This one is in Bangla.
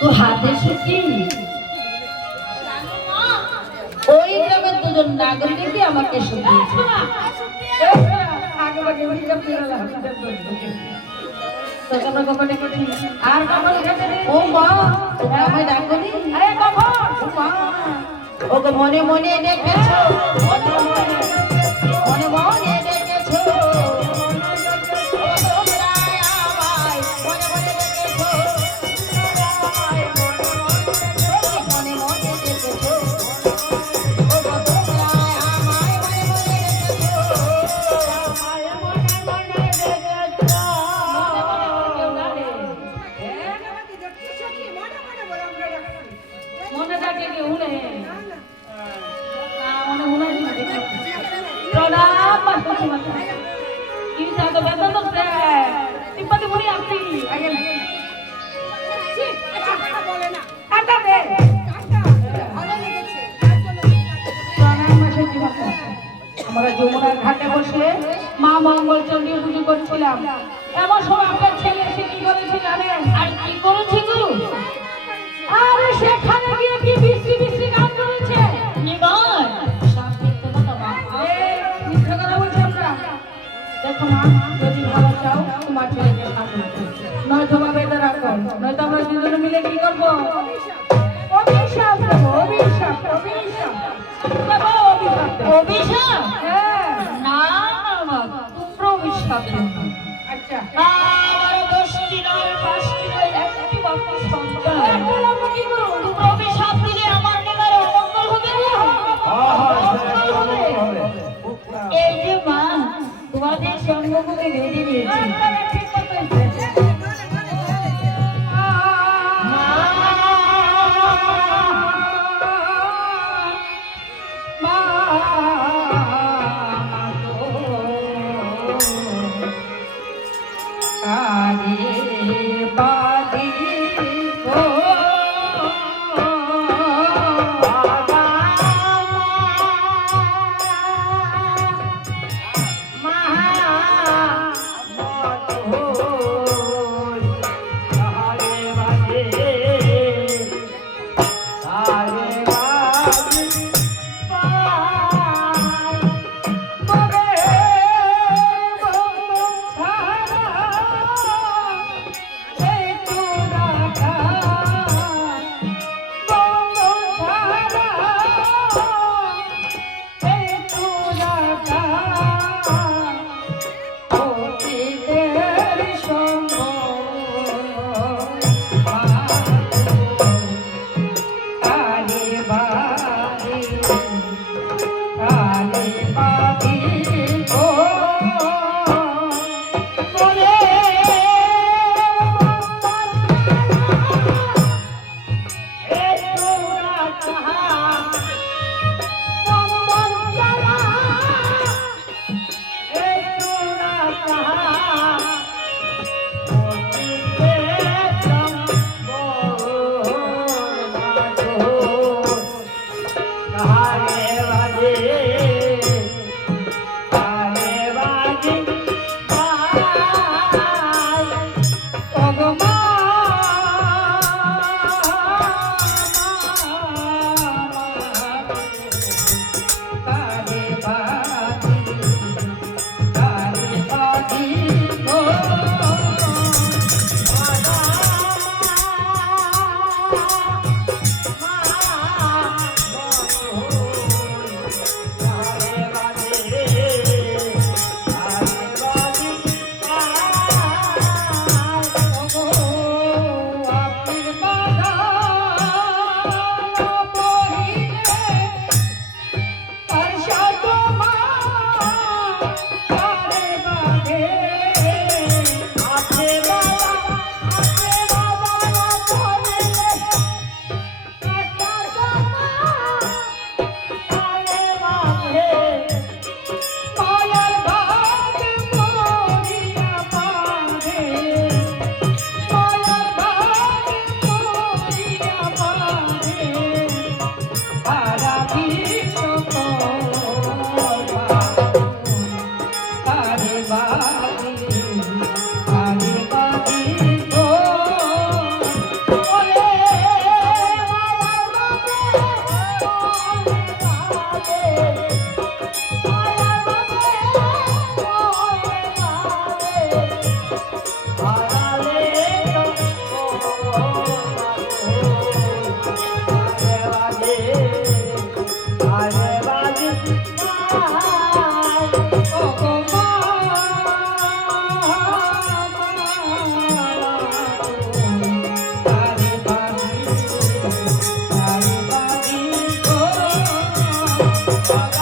তোর হাতে সুখী ওই গ্রামের দুজন নাগরিকই আমাকে শুনিয়েছে। আর ও মা আমায় ডাকনি ওকে মনে মনে ডেকেছো, মনে মনে ডেকেছো, আমরা যমুনার ঘাটে বসে মা মঙ্গল চণ্ডী পুজো করছিলাম। এমন সময় আপনার ছেলে এসে কি করেছে জানেন? আর কি করেছে গো? আরে সেখানে গিয়ে কি বিশ্রী বিশ্রী গান করেছে। নিবান সব দেখতে কথা মা মিথ্যা কথা বলছো আমরা। দেখো মা, যদি ভালো চাও তোমার ছেলেকে সামনে নয়তো বা বেঁধে রাখো, নয়তো আমরা দুজনে মিলে কি করবো? অভিশাপ দেবো, অভিশাপ, অভিশাপ দেবো, অভিশাপ দেবো। অভিশাপ? হ্যাঁ। না মা, তোমরা অভিশাপ দেবো না। আচ্ছা আমার 10টি নয় 5টি নয় 1টি বাকি সন্তান। এখন আমরা কি করবো? তোমরা অভিশাপ দিলে আমার নেগারে অমঙ্গল হবে না? অমঙ্গল হবে। এই যে মা তোমাদের সঙ্গকে বেঁধে দিয়েছি। ঠিক কথা হয়েছে। বাবা